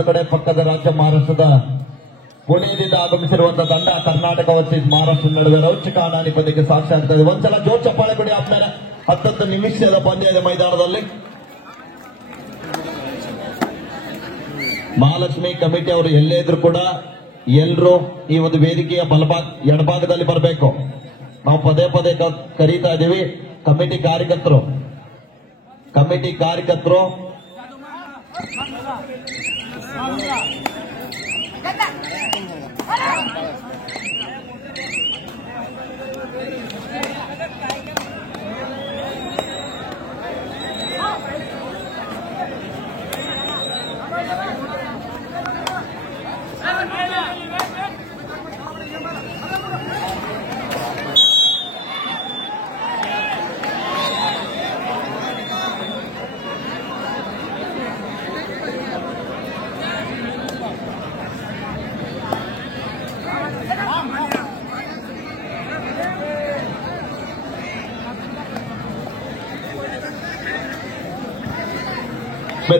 ಇನ್ನೊಂದು ಕಡೆ ಪಕ್ಕದ ರಾಜ್ಯ ಮಹಾರಾಷ್ಟ್ರದ ಪುಣೆಯಿಂದ ಆಗಮಿಸಿರುವಂತಹ ತಂಡ ಕರ್ನಾಟಕ ವರ್ಸಸ್ ಮಹಾರಾಷ್ಟ್ರ ನಡುವೆ ರೋಚಕ ಹಣಾಹಣಿ ಪಂದ್ಯಕ್ಕೆ ಸಾಕ್ಷಿ ಆಗ್ತಾ ಇದೆ. ಒಂದ್ಸಲ ಜೋರ್ ಚಪ್ಪಾಳೆ ಕೊಡಿ ಆದ್ಮೇಲೆ 10 ನಿಮಿಷದ ಪಂದ್ಯದ ಮೈದಾನದಲ್ಲಿ ಮಹಾಲಕ್ಷ್ಮಿ ಕಮಿಟಿ ಅವರು ಎಲ್ಲೇ ಇದ್ರು ಕೂಡ ಎಲ್ಲರೂ ಈ ಒಂದು ವೇದಿಕೆಯ ಎಡಭಾಗದಲ್ಲಿ ಬರಬೇಕು. ನಾವು ಪದೇ ಪದೇ ಕರೀತಾ ಇದ್ದೀವಿ. ಕಮಿಟಿ ಕಾರ್ಯಕರ್ತರು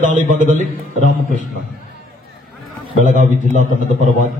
ದಾಳಿ ಭಾಗದಲ್ಲಿ ರಾಮಕೃಷ್ಣ ಬೆಳಗಾವಿ ಜಿಲ್ಲಾ ತಂಡದ ಪರವಾಗಿ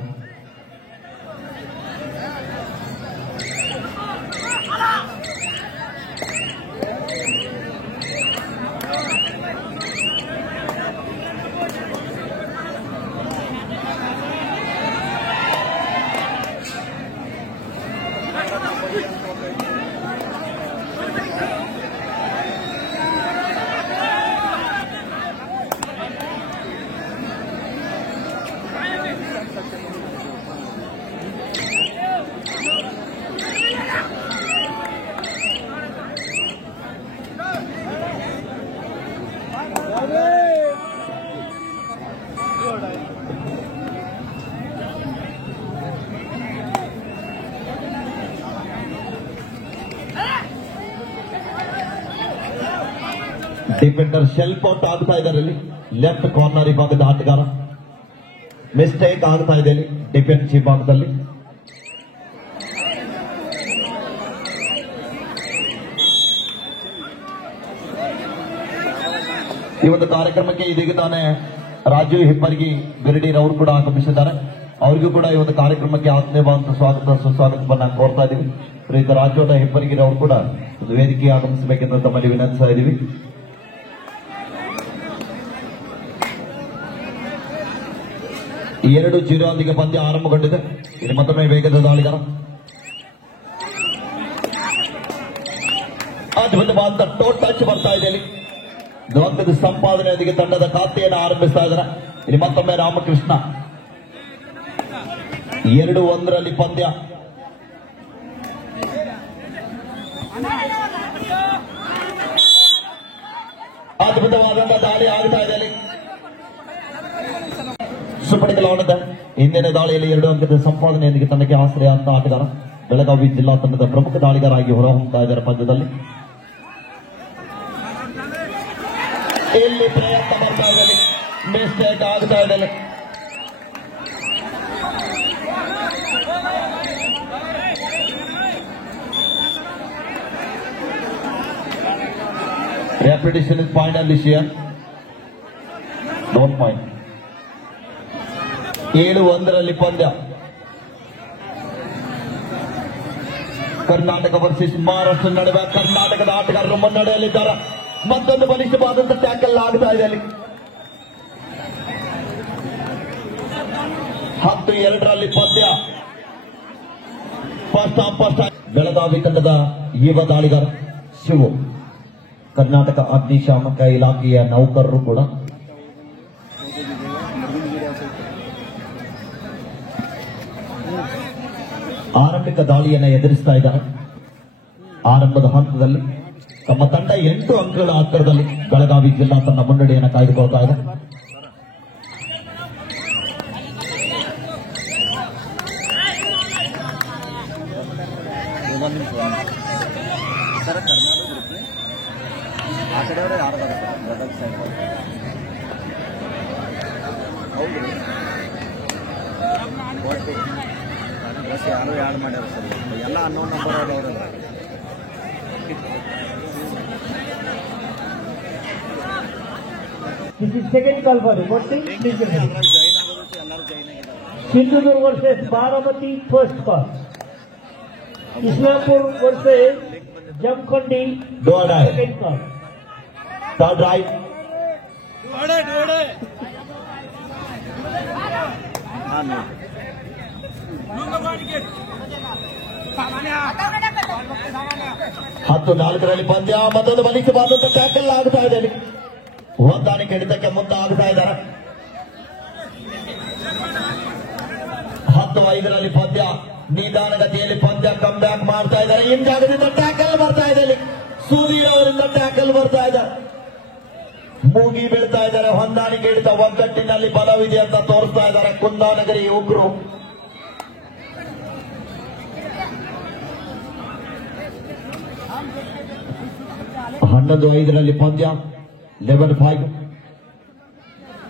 ಡಿಫೆಂಡರ್ ಶೆಲ್ಫ್ ಔಟ್ ಆಗ್ತಾ ಇದ್ದಾರೆ. ಇಲ್ಲಿ ಲೆಫ್ಟ್ ಕಾರ್ನರ್ ವಿಭಾಗದ ಆಟಗಾರ ಮಿಸ್ಟೇಕ್ ಆಗ್ತಾ ಇದೆ ಇಲ್ಲಿ ಡಿಫೆನ್ಸಿವ್ ಭಾಗದಲ್ಲಿ. ಈ ಒಂದು ಕಾರ್ಯಕ್ರಮಕ್ಕೆ ಇದೀಗ ತಾನೇ ರಾಜೀವ್ ಹಿಪ್ಪರ್ಗಿ ಬಿರಡೀರ್ ಅವರು ಕೂಡ ಆಗಮಿಸಿದ್ದಾರೆ. ಅವರಿಗೂ ಕೂಡ ಈ ಒಂದು ಕಾರ್ಯಕ್ರಮಕ್ಕೆ ಆತ್ಮೀಯವಾದಂತಹ ಸ್ವಾಗತ ಸುಸ್ವಾಗತವನ್ನ ಕೋರ್ತಾ ಇದ್ದೀವಿ. ಶ್ರೀಯುತ ರಾಜೋಟ ಹಿಪ್ಪರ್ಗಿರ್ ಅವರು ಕೂಡ ಒಂದು ವೇದಿಕೆಗೆ ಆಗಮಿಸಬೇಕೆಂದು ತಮ್ಮಲ್ಲಿ ವಿನಂತಿಸ್ತಾ ಇದ್ದೀವಿ. 2-0 ಪಂದ್ಯ ಆರಂಭಗೊಂಡಿದೆ. ಇಲ್ಲಿ ಮತ್ತೊಮ್ಮೆ ವೇಗದ ದಾಳಿಗಾರ ಅದ್ಭುತವಾದ ಟಚ್ ಬರ್ತಾ ಇದೆ. ಇಲ್ಲಿ ದ್ವಂದ್ವದ ಸಂಪಾದನೆಯೊಂದಿಗೆ ತಂಡದ ಖಾತೆಯನ್ನು ಆರಂಭಿಸ್ತಾ ಇದ್ದಾರೆ. ಇಲ್ಲಿ ಮತ್ತೊಮ್ಮೆ ರಾಮಕೃಷ್ಣ 2-1 ಪಂದ್ಯ. ಅದ್ಭುತವಾದಂತಹ ದಾಳಿ ಆಗ್ತಾ ಇದೆ. ಅಲ್ಲಿ ಸುಪಡಿಕಲಾವಣದ ಹಿಂದಿನ ದಾಳಿಯಲ್ಲಿ 2 ಅಂಕದ ಸಂಪಾದನೆಯೊಂದಿಗೆ ತನಗೆ ಆಶ್ರಯ ಅಂತ ಆಟಗಾರ ಬೆಳಗಾವಿ ಜಿಲ್ಲಾ ತಂಡದ ಪ್ರಮುಖ ದಾಳಿಗಾರಾಗಿ ಹೊರಹೊಮ್ಮುತ್ತಾ ಇದ್ದಾರೆ ಪಂದ್ಯದಲ್ಲಿ. ಇಲ್ಲಿ ಪ್ರಯತ್ನ ಬರ್ತಾ ಇದೆ, ಮಿಸ್ಟೇಕ್ ಆಗ್ತಾ ಇದೆ. Repetition is point on this year. Don't point. 7-1 ಪಂದ್ಯ. ಕರ್ನಾಟಕ ವರ್ಸಸ್ ಮಹಾರಾಷ್ಟ್ರ ನಡುವೆ ಕರ್ನಾಟಕದ ಆಟಗಾರರು ಮುನ್ನಡೆಯಲ್ಲಿದ್ದಾರೆ. ಮತ್ತೊಂದು ಬಲಿಷ್ಠವಾದಂತಹ ಟ್ಯಾಕಲ್ ಆಗ್ತಾ ಇದೆ. ಅಲ್ಲಿ 10-2 ಪಂದ್ಯ. ಫಸ್ಟ್ ಬೆಳಗಾವಿ ತಂಡದ ಯುವ ದಾಳಿಗಾರ ಶಿವು ಕರ್ನಾಟಕ ಅಗ್ನಿಶಾಮಕ ಇಲಾಖೆಯ ನೌಕರರು ಕೂಡ ಆರಂಭಿಕ ದಾಳಿಯನ್ನು ಎದುರಿಸ್ತಾ ಇದ್ದಾರೆ. ಆರಂಭದ ಹಂತದಲ್ಲಿ ತಮ್ಮ ತಂಡ 8 ಅಂಕಗಳ ಅಂತರದಲ್ಲಿ ಬೆಳಗಾವಿ ಜಿಲ್ಲಾ ತನ್ನ ಮುನ್ನಡೆಯನ್ನು ಕಾಯ್ದುಕೊಳ್ತಾ ಇದೆ. ಯಾರು ಯಾಡ್ ಮಾಡ್ಯಾರ ಸರ್, ಎಲ್ಲ ಅನ್ನೋ ನಂಬರ್ ಅವ್ರಲ್ಲ. This is second call for reporting. Please get ready. Join ಆಗೋದಕ್ಕೆ ಎಲ್ಲರೂ ಜಾಯಿನ್ ಆಗಿದ್ದಾರೆ. Sindhudurg versus Baramati, first call. Islampur versus Jamkhandi, Do or die. second call. Third right. ಹಾಂ ನೀವು ಹತ್ತು ನಾಲ್ಕರಲ್ಲಿ ಪಂದ್ಯ ಮತ್ತೊಂದು ಬಲಿಸಬಾರದಂತ ಟ್ಯಾಕಲ್ ಆಗ್ತಾ ಇದೆ ಇಲ್ಲಿ. ಹೊಂದಾಣಿಕೆ ಹಿಡಿತಕ್ಕೆ ಮುಂದಾಗ್ತಾ ಇದ್ದಾರೆ. 10-5ರಲ್ಲಿ ಪಂದ್ಯ ನಿಧಾನಗತಿಯಲ್ಲಿ ಪಂದ್ಯ ಕಮ್ ಬ್ಯಾಕ್ ಮಾಡ್ತಾ ಇದ್ದಾರೆ. ಹಿಂಜಾಗದಿಂದ ಟ್ಯಾಕಲ್ ಬರ್ತಾ ಇದೆ ಇಲ್ಲಿ. ಸುಧೀರ್ ಅವರಿಂದ ಟ್ಯಾಕಲ್ ಬರ್ತಾ ಇದ್ದಾರೆ. ಮೂಗಿ ಬೀಳ್ತಾ ಇದ್ದಾರೆ. ಹೊಂದಾಣಿಕೆ ಹಿಡಿತ ಒಗ್ಗಟ್ಟಿನಲ್ಲಿ ಬಲವಿದೆ ಅಂತ ತೋರಿಸ್ತಾ ಇದ್ದಾರೆ ಕುಂದಾನಗರಿ ಯುವಕರು. ಹನ್ನೊಂದು 5ರಲ್ಲಿ ಪಂದ್ಯ 11-5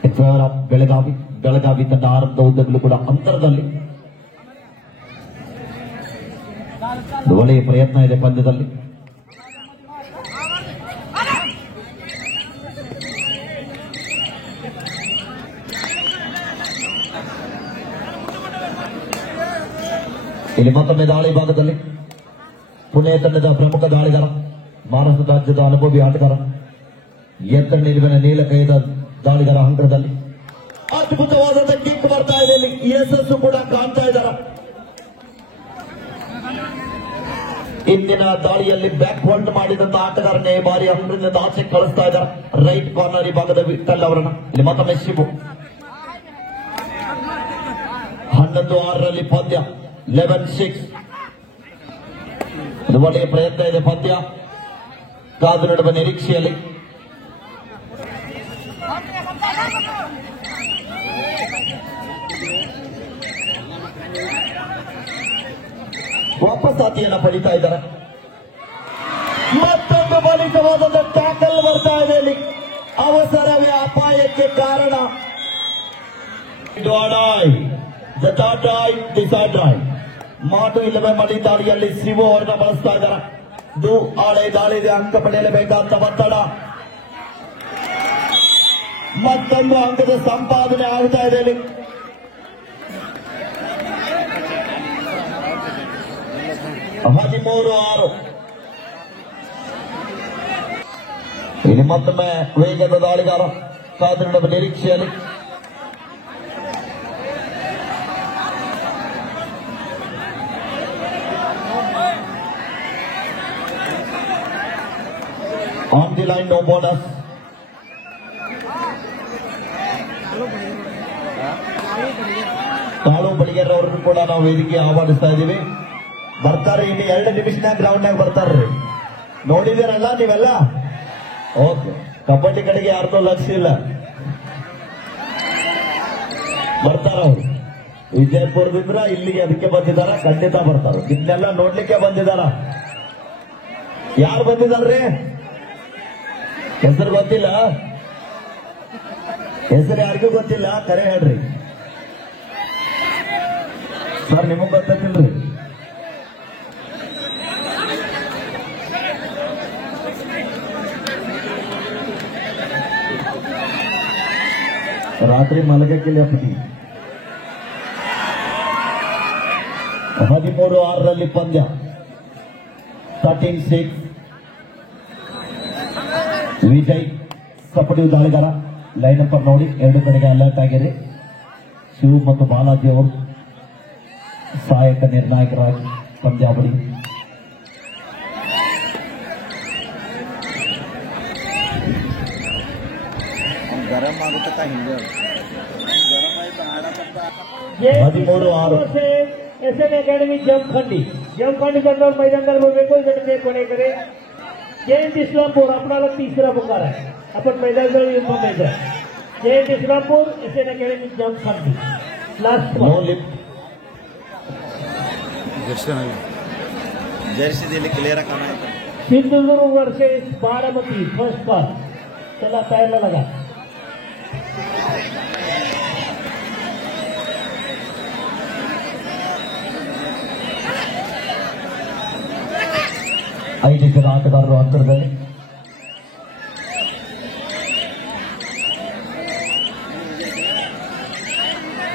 in favour of Belagavi. Belagavi ತನ್ನ ಆರಂಭದ ಉದ್ದಗಲೂ ಕೂಡ ಅಂತರದಲ್ಲಿ ಒಳ್ಳೆಯ ಪ್ರಯತ್ನ ಇದೆ ಪಂದ್ಯದಲ್ಲಿ. ಇಲ್ಲಿ ಮತ್ತೊಮ್ಮೆ ದಾಳಿ ಭಾಗದಲ್ಲಿ ಪುಣೆ ತಂಡದ ಪ್ರಮುಖ ದಾಳಿಗಾರ, ಮಹಾರಾಷ್ಟ್ರ ರಾಜ್ಯದ ಅನುಭವಿ ಆಟಗಾರ, ಎತ್ತರ ನಿಲುವಿನ ನೀಲಕೈದ ದಾಳಿಗಾರ ಹಂತದಲ್ಲಿ ಅದ್ಭುತವಾದಂತಹ ಕಿಕ್ ಬರ್ತಾ ಇದೆ ಇಲ್ಲಿ. ಯಶಸ್ಸು ಕೂಡ ಕಾಣ್ತಾ ಇದ್ದಾರೆ. ಇಂದಿನ ದಾಳಿಯಲ್ಲಿ ಬ್ಯಾಕ್ ವಾಲ್ಟ್ ಮಾಡಿದಂತ ಆಟಗಾರನೇ ಈ ಬಾರಿ ಅಂಗದಿಂದ ಆಚೆ ಕಳಿಸ್ತಾ ಇದ್ದಾರೆ. ರೈಟ್ ಕಾರ್ನರ್ ಈ ಭಾಗದ ವಿಠಲ್ ಅವರನ್ನ. ಇಲ್ಲಿ ಮತ್ತೊಮ್ಮೆ ಶಿವು. 11-6ರಲ್ಲಿ ಪಂದ್ಯ 11-6. ಇದು ಒಳ್ಳೆಯ ಪ್ರಯತ್ನ ಇದೆ ಪಂದ್ಯ. ಕಾದು ನಡುವ ನಿರೀಕ್ಷೆಯಲ್ಲಿ ವಾಪಸ್ ಆತಿಯನ್ನ ಪಡಿತಾ ಇದ್ದಾರೆ. ಮತ್ತೊಂದು ಬಲಿತವಾದ ಟ್ಯಾಕಲ್ ಬರ್ತಾ ಇದೆ ಇಲ್ಲಿ. ಅವಸರವೇ ಅಪಾಯಕ್ಕೆ ಕಾರಣ. ಮಾತು ಇಲ್ಲವೇ ಮಡಿ ದಾಳಿಯಲ್ಲಿ ಶಿವು ಅವರನ್ನ ಬಳಸ್ತಾ ಇದ್ದಾರೆ. ಆಳೆ ದಾಳಿಗೆ ಅಂಕ ಪಡೆಯಲೇಬೇಕಾದ ಒತ್ತಡ. ಮತ್ತೊಂದು ಅಂಕದ ಸಂಪಾದನೆ ಆಗ್ತಾ ಇದೆ ಇಲ್ಲಿ. ಹದಿಮೂರು 6. ಇಲ್ಲಿ ಮತ್ತೊಮ್ಮೆ ವೇಗದ ದಾಳಿಗಾರ ಕಾದು ನಡುವ ನಿರೀಕ್ಷೆಯಲ್ಲಿ. On the line, no bonus. ಕಾಳು ಬಡಿಗೆರ್ ಅವ್ರನ್ನು ಕೂಡ ನಾವು ವೇದಿಕೆ ಆಹ್ವಾನಿಸ್ತಾ ಇದ್ದೀವಿ. ಬರ್ತಾರೆ, ಇಲ್ಲಿ 2 ನಿಮಿಷನಾಗ ಗ್ರೌಂಡ್ನಾಗ ಬರ್ತಾರ್ರಿ. ನೋಡಿದಿರಲ್ಲ ನೀವೆಲ್ಲ? ಓಕೆ. ಕಬಡ್ಡಿ ಕಡೆಗೆ ಯಾರ್ದೋ ಲಕ್ಷ್ಯ ಇಲ್ಲ, ಬರ್ತಾರ ಅವ್ರು. ವಿಜಯಪುರದಿಂದ ಇಲ್ಲಿಗೆ ಅದಕ್ಕೆ ಬಂದಿದಾರ, ಖಂಡಿತ ಬರ್ತಾರ. ಇದನ್ನೆಲ್ಲ ನೋಡ್ಲಿಕ್ಕೆ ಬಂದಿದಾರ. ಯಾರು ಬಂದಿದಾರ್ರಿ? ಹೆಸರು ಗೊತ್ತಿಲ್ಲ? ಹೆಸರು ಯಾರಿಗೂ ಗೊತ್ತಿಲ್ಲ? ಕರೆ ಹೇಳ್ರಿ ಸರ್, ನಿಮಗ್ ಗೊತ್ತಿಲ್ರಿ? ರಾತ್ರಿ ಮಲಗಕ್ಕಿಲ್ಲ ಪುಟಿ. 13-6ರಲ್ಲಿ ಪಂದ್ಯ 13-6. ವಿಜಯ್ ಕಪಟಿ ದಾಳಿಗಾರ. ಲೈನ್ ಅಪ್ ನೋಡಿ, 2 ಕಡೆಗೆ ಅಲರ್ಟ್ ಆಗಿದೆ. ಶಿವು ಮತ್ತು ಬಾಲಾಜಿ ಅವರು ಸಹಾಯಕ ನಿರ್ಣಾಯಕರಾಗಿ ಪಂದ್ಯಾವಳಿ. ಗರಂ ಆಗುತ್ತ ಹಿಂಗೆ ಗರಂ ಆಯ್ತು ಆಡಕತ್ತ 13-6. एसएन अकेडमी जमखंडी ತಂಡವರು मैदानದಲ್ಲಿ ಬರಬೇಕು. ಇದನ್ನು ಬೇಕೊನೆ ಕರೆ जयंत इस्लामपुर अपना तीसरा पुकार है. अपन मैदान में यूनिफॉर्म में है. Jayant Islampur SN academy Jamkhandi last no lift. ಜರ್ಸಿದಲ್ಲಿ ಕ್ಲಿಯರ್ ಕಾಣಾಯ್ತು. Sindhudurg versus Baramati first call. चला पैर लगा. ಐದು ಜನ ಆಟಗಾರರು ಅಂತರದಲ್ಲಿ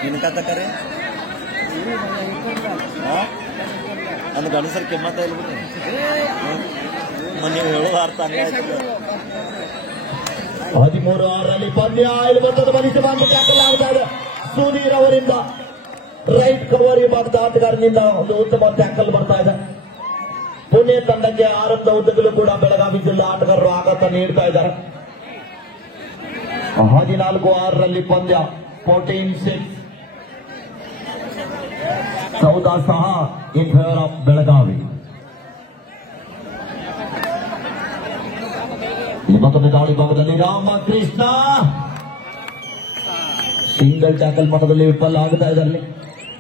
ಇನ್ಕ ತಕರೆ ಅಂದ್ ಗಣಸರ್ ಕೆಮ್ಮತ್ತ ಇಲ್ಲ ಬಿಡ್ರಿ ನೀವು ಹೇಳೋದು ಅರ್ಥ ಹಂಗೆ ಆಯ್ತು 13-6 ಪಂದ್ಯ ಇಲ್ಲಿ ಬಂದದ ಬಲಿಸಬಾಂಧ ಟ್ಯಾಕಲ್ ಆಗ್ತಾ ಇದೆ ಸುನೀರ್ ಅವರಿಂದ ರೈಟ್ ಕವರ್ ವಿಭಾಗದ ಆಟಗಾರನಿಂದ ಒಂದು ಉತ್ತಮ ಟ್ಯಾಕಲ್ ಬರ್ತಾ ಇದೆ. ಪುಣೆ ತಂಡಕ್ಕೆ ಆರಂಭದ ಉದ್ದಗಲೂ ಕೂಡ ಬೆಳಗಾವಿ ಜಿಲ್ಲಾ ಆಟಗಾರರು ಆಘಾತ ನೀಡ್ತಾ ಇದ್ದಾರೆ. 14-6 ಪಂದ್ಯ 14-6 14 in favor of ಬೆಳಗಾವಿ. ಮತ್ತೊಮ್ಮೆ ದಾಳಿ ಭಾಗದಲ್ಲಿ ರಾಮಕೃಷ್ಣ ಸಿಂಗಲ್ ಟ್ಯಾಕಲ್ ಮಟ್ಟದಲ್ಲಿ ವಿಫಲ ಆಗ್ತಾ ಇದೆ.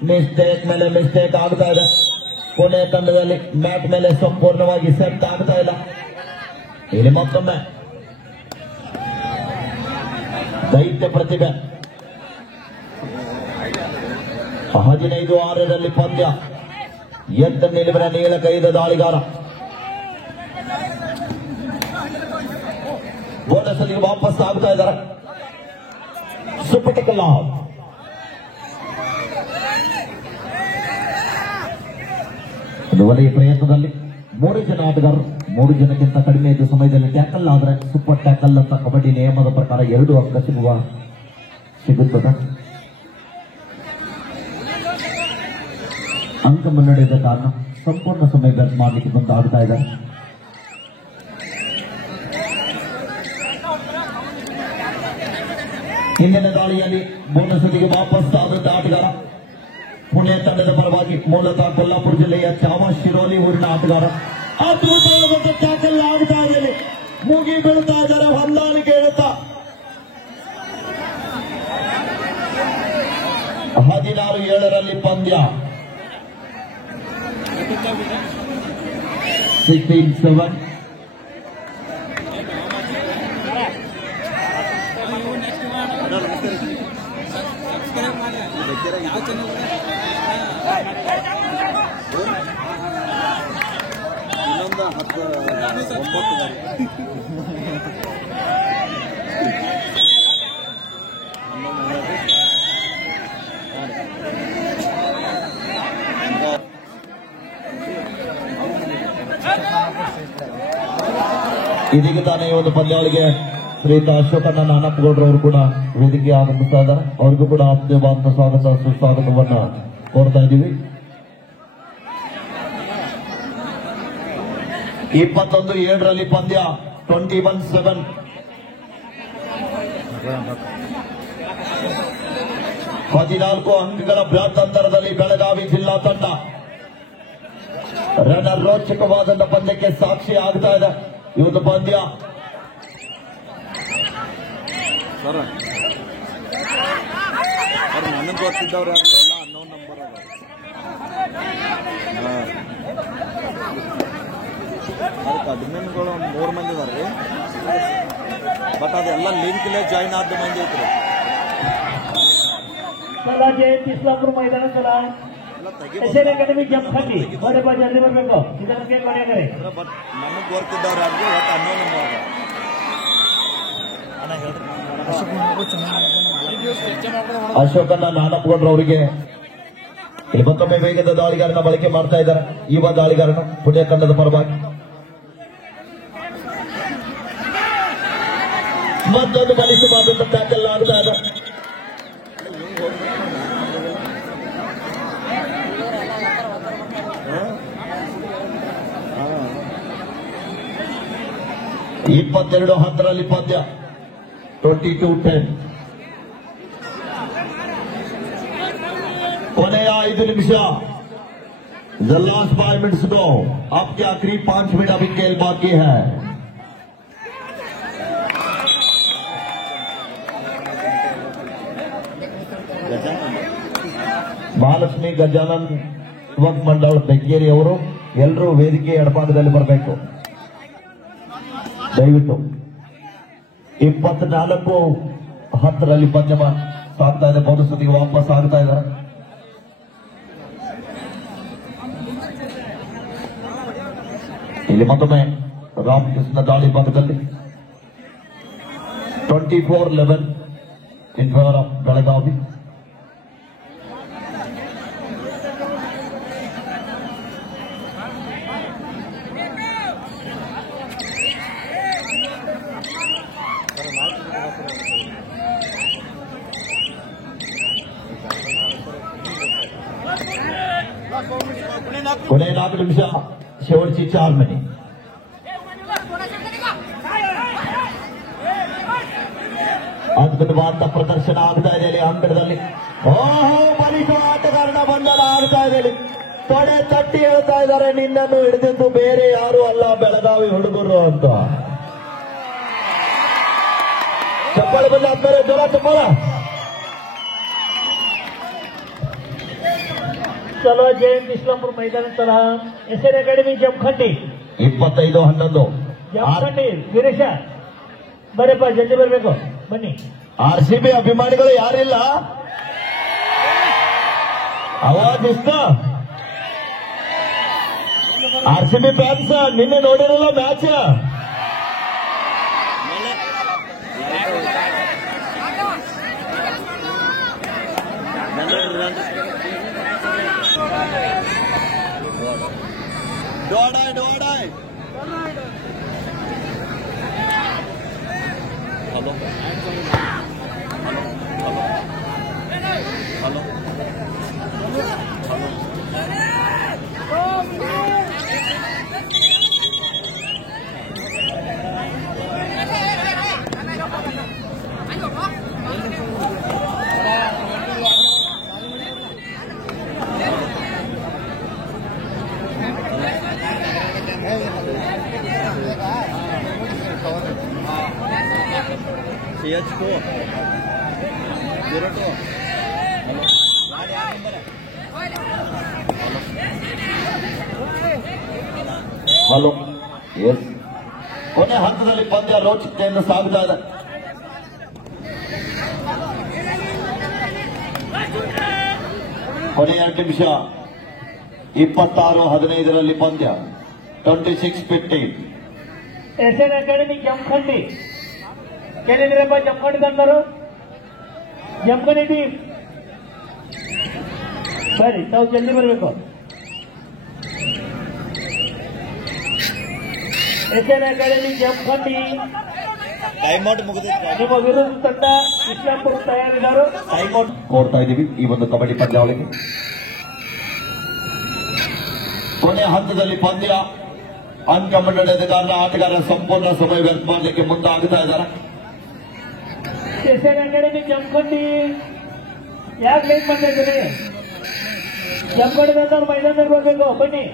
ಮಿಸ್ಟೇಕ್ ಮೇಲೆ ಮಿಸ್ಟೇಕ್ ಆಗ್ತಾ ಇದೆ. ಪುಣೆ ತಂಡದಲ್ಲಿ ಮ್ಯಾಟ್ ಮೇಲೆ ಸಂಪೂರ್ಣವಾಗಿ ಸೆಟ್ ಆಗ್ತಾ ಇಲ್ಲ. ಇಲ್ಲಿ ಮತ್ತೊಮ್ಮೆ ದೈತ್ಯ ಪ್ರತಿಭೆ 15-6 ಪಂದ್ಯ ಎದ್ದ ನಿಲುವಿನ ನೀಳ ಕೈದ ದಾಳಿಗಾರ ಬೋನಸ್ ಅಲ್ಲಿ ವಾಪಸ್ ಆಗ್ತಾ ಇದ್ದಾರೆ. ಸುಪಟಕಲ್ಲ ವಲಯ ಪ್ರಯತ್ನದಲ್ಲಿ 3 ಜನ ಆಟಗಾರರು 3 ಜನಕ್ಕಿಂತ ಕಡಿಮೆ ಇದ್ದ ಸಮಯದಲ್ಲಿ ಟ್ಯಾಕಲ್ ಆದ್ರೆ ಸೂಪರ್ ಟ್ಯಾಕಲ್ ಅಂತ ಕಬಡ್ಡಿ ನಿಯಮದ ಪ್ರಕಾರ 2 ಅಂಕ ಸಿಗುತ್ತದೆ. ಅಂಕ ಮುನ್ನಡೆದ ಕಾರಣ ಸಂಪೂರ್ಣ ಸಮಯ ವ್ಯರ್ಥ ಮಾಡಲಿಕ್ಕೆ ಮುಂದಾಗ್ತಾ ಇದ್ದಾರೆ. ಹಿಂದಿನ ದಾಳಿಯಲ್ಲಿ ಬೋನಸ್ಗೆ ವಾಪಸ್ ಆದಂತ ಆಟಗಾರ ಪುಣೆ ತಂಡದ ಪರವಾಗಿ ಮೂಲತಃ ಕೊಲ್ಲಾಪುರ ಜಿಲ್ಲೆಯ ಚಾಮ ಶಿರೋಲಿ ಊರಿನ ಆಟಗಾರ ಅದ್ಭುತವಾದ ಟ್ಯಾಕಲ್ ಆಗ್ತಾ ಇದೆ. ಮುಗಿ ಬೀಳ್ತಾ ಇದ್ದಾರೆ. ಹೊಂದಾಣಿಕೆ ಹೇಳುತ್ತಾ 16-7 ಪಂದ್ಯ 16-7 ಇದೀಗ ತಾನೇ ಒಂದು ಪಂದ್ಯಾವಳಿಗೆ ಶ್ರೀಯುತ ಅಶೋಕಣ್ಣ ನಾನಪ್ಪಗೌಡರವರು ಕೂಡ ವೇದಿಕೆ ಆಗಮಿಸ್ತಾ ಇದ್ದಾರೆ. ಅವ್ರಿಗೂ ಕೂಡ ಆತ್ಮೀಯವಾದ ಸ್ವಾಗತ ಸುಸ್ವಾಗತವನ್ನ ಕೋರ್ತಾ ಇದ್ದೀವಿ. 21-7 ಪಂದ್ಯ 21-7 14 ಅಂಕಗಳ ಬೃಹತ್ತಂತರದಲ್ಲಿ ಬೆಳಗಾವಿ ಜಿಲ್ಲಾ ತಂಡ ರೋಚಕವಾದಂತ ಪಂದ್ಯಕ್ಕೆ ಸಾಕ್ಷಿ ಆಗ್ತಾ ಇದೆ. ಈ ಒಂದು ಪಂದ್ಯ ನನಗೆ ಗೊತ್ತಿದ್ದವ್ರು ಎಲ್ಲ ಅನ್ನೋನ್ ನಂಬರ್ ಅಡ್ಮಿನ್ಗಳು 3 ಮಂದಿ ಇದಾರ್ರಿ. ಬಟ್ ಅದೆಲ್ಲ ಲಿಂಕ್ಲೇ ಜಾಯಿನ್ ಆದ ಮಂದಿ ಐತ್ರಿ. चला जयंत इस्लामपुर मैदान चला एशियन अकादमी जमखंडी बड़े बाजार जल्दी बरಬೇಕು ಇದಕ್ಕೆ ಕೊನೆ ಕರೆ ಬಟ್ ನನಗೆ ಗೊತ್ತಿದ್ದವ್ರು ಯಾರು ಒಟ್ಟು ಅನ್ನೋನ್ ನಂಬರ್ ಅಶೋಕಣ್ಣ ನಾನಪ್ಪಗೌಡರವರಿಗೆ ಇಲ್ಲಿ ಮತ್ತೊಮ್ಮೆ ವೇಗದ ದಾಳಿಗಾರನ ಬಳಕೆ ಮಾಡ್ತಾ ಇದ್ದಾರೆ. ಯುವ ದಾಳಿಗಾರನು ಪುಣೆ ತಂಡದ ಪರವಾಗಿ ಮತ್ತೊಂದು ಬಲಿಸಬಾದಂತ ಟ್ಯಾಕಲ್ ಆಗ್ತಾ ಇದೆ. ಈ 22-10 ಪಂದ್ಯ 22-10 ಕೊನೆಯ 5 ನಿಮಿಷ. The last 5 minutes go. आपके आखिरी 5 मिनट अभी खेल बाकी है. ಮಹಾಲಕ್ಷ್ಮಿ ಗಜಾನನ್ ಯುವಕ ಮಂಡಳ ಬೆಂಗೇರಿ ಅವರು ಎಲ್ಲರೂ ವೇದಿಕೆ ಎಡಭಾಗದಲ್ಲಿ ಬರಬೇಕು ದಯವಿಟ್ಟು. 24-10 ಪಂದ್ಯ ಸಾಗ್ತಾ ಇದೆ. ಬಹುಸತಿಗೆ ವಾಪಸ್ ಆಗ್ತಾ ಇದ್ದಾರೆ. ಇಲ್ಲಿ ಮತ್ತೊಮ್ಮೆ ರಾಮಕೃಷ್ಣ ದಾಳಿ ಭಾಗದಲ್ಲಿ 24-11 ಇನ್ ಫೇವರ್ ಆಫ್ ಬೆಳಗಾವಿ. ಕೊನೆ 4 ನಿಮಿಷ शेवटची 4 मिनिट ಅದ್ಭುತವಾದ ಪ್ರದರ್ಶನ ಆಗ್ತಾ ಇದೆ ಇಲ್ಲಿ ಅಂಕಣದಲ್ಲಿ. ಓಹೋ, ಬಲಿಕ ಆಟಗಾರನ ಬಂಧನ ಆಗ್ತಾ ಇದೆ. ತೊಡೆ ತಟ್ಟಿ ಹೇಳ್ತಾ ಇದ್ದಾರೆ, ನಿನ್ನನ್ನು ಹಿಡಿದಿದ್ದು ಬೇರೆ ಯಾರು ಅಲ್ಲ, ಬೆಳಗಾವಿ ಹುಡುಗರು ಅಂತ. ಚಪ್ಪಾಳೆ ಬಂದ ಆದ್ಮೇಲೆ ಜ್ವರ ಚಪ್ಪಾಳ. चलो जयंत इस्लामपुर मैदान तला एसएन अकाಡೆಮಿ ಜಮಖಂಡಿ 25-11 ಜಮಖಂಡಿ ವೀರೇಶ ಬರಪ್ಪ, ಜಲ್ದಿ ಬರಬೇಕು, ಬನ್ನಿ. RCB ಅಭಿಮಾನಿಗಳು ಯಾರಿಲ್ಲ, ಆವಾಜ್ ಇಷ್ಟ. RCB ಫ್ಯಾನ್ಸ್ ನಿನ್ನೆ ನೋಡಿರಲ್ಲ ಮ್ಯಾಚ್. डोडाय hello hello CH2 02 hello, yes. ಕೊನೆ ಹಂತದಲ್ಲಿ ಪಂದ್ಯ ರೋಚಕತೆಯಿಂದ ಸಾಗುತ್ತಾ ಇದೆ. ಕೊನೆ 2 ನಿಮಿಷ 26-15 ಪಂದ್ಯ 26-15. एसएन अकाಡೆಮಿ ಜಮಖಂಡಿ ಕೇಳಿದ್ರಪ್ಪ, ಜಮಖಂಡಿ ತಂದರು, ಜಮಖಂಡಿ ಟೀಮ್ ಬನ್ನಿ, ತಾವು ಜಲ್ದಿ ಬರಬೇಕು. SN academy Jamkhandi time out ಮುಗಿದಿದೆ. ನಿಮ್ಮ ವಿರುದ್ಧ ತಂಡ ಇಸ್ಲಾಂಪುರ ತಯಾರಿದ್ದಾರೆ. ಟೈಮ್ ಔಟ್ ಕೋರ್ತಾ ಇದ್ದೀವಿ ಈ ಒಂದು ಕಬಡ್ಡಿ ಪಂದ್ಯಾವಳಿಗೆ. ಕೊನೆ ಹಂತದಲ್ಲಿ ಪಂದ್ಯ ಅಂಕ ಮಂಡಳಿದ ಕಾರಣ ಆಟಗಾರರ ಸಂಪೂರ್ಣ ಸಮಯ ವ್ಯರ್ಥ ಮಾಡಲಿಕ್ಕೆ ಮುಂದಾಗ್ತಾ ಇದ್ದಾರೆ. एसएन अकाಡೆಮಿ ಜಮಖಂಡಿ ಯಾಕೆ ಲೇಟ್ ಮಾಡ್ತಾ ಇದ್ದೀರಿ? ಜಮಖಂಡಿ ತಂದವರು ಮೈದಾನದಲ್ಲಿ ಬರಬೇಕು, ಬನ್ನಿ.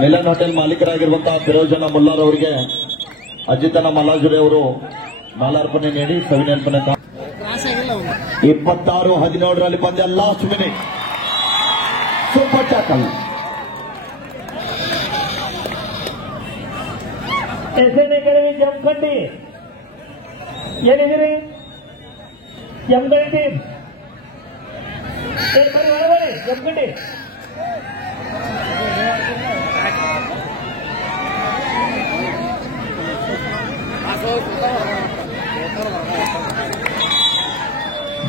ಮಿಲನ್ ಹೋಟೆಲ್ ಮಾಲೀಕರಾಗಿರುವಂತಹ ಫಿರೋಜನ ಮುಲ್ಲಾರ್ ಅವರಿಗೆ ಅಜಿತನ ಮಲ್ಲಾಜುರಿ ಅವರು ಮಾಲಾರ್ಪಣೆ ನೀಡಿ ಸವಿನೆನಪನೆ. 26-17 ಪಂದ್ಯ last minute super tackle. SN academy Jamkhandi ಏನಿದ್ದೀರಿ? ಜಮಖಂಡಿ ಟೀಮ್ ಜಮಖಂಡಿ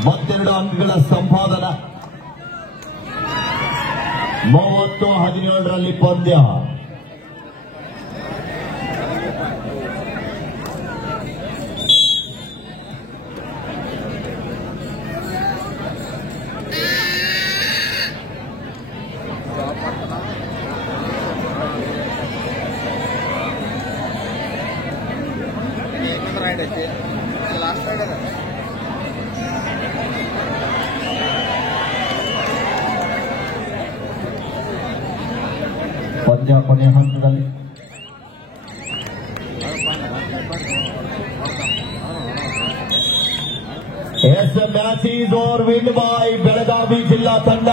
ಮತ್ತೆರಡು ಅಂಕಗಳ ಸಂಪಾದನ. 30-17 ಪಂದ್ಯ. ಪಂದ್ಯ ಕೊನೆಯ ಹಂತದಲ್ಲಿ match is over win by Belagavi ಜಿಲ್ಲಾ ತಂಡ.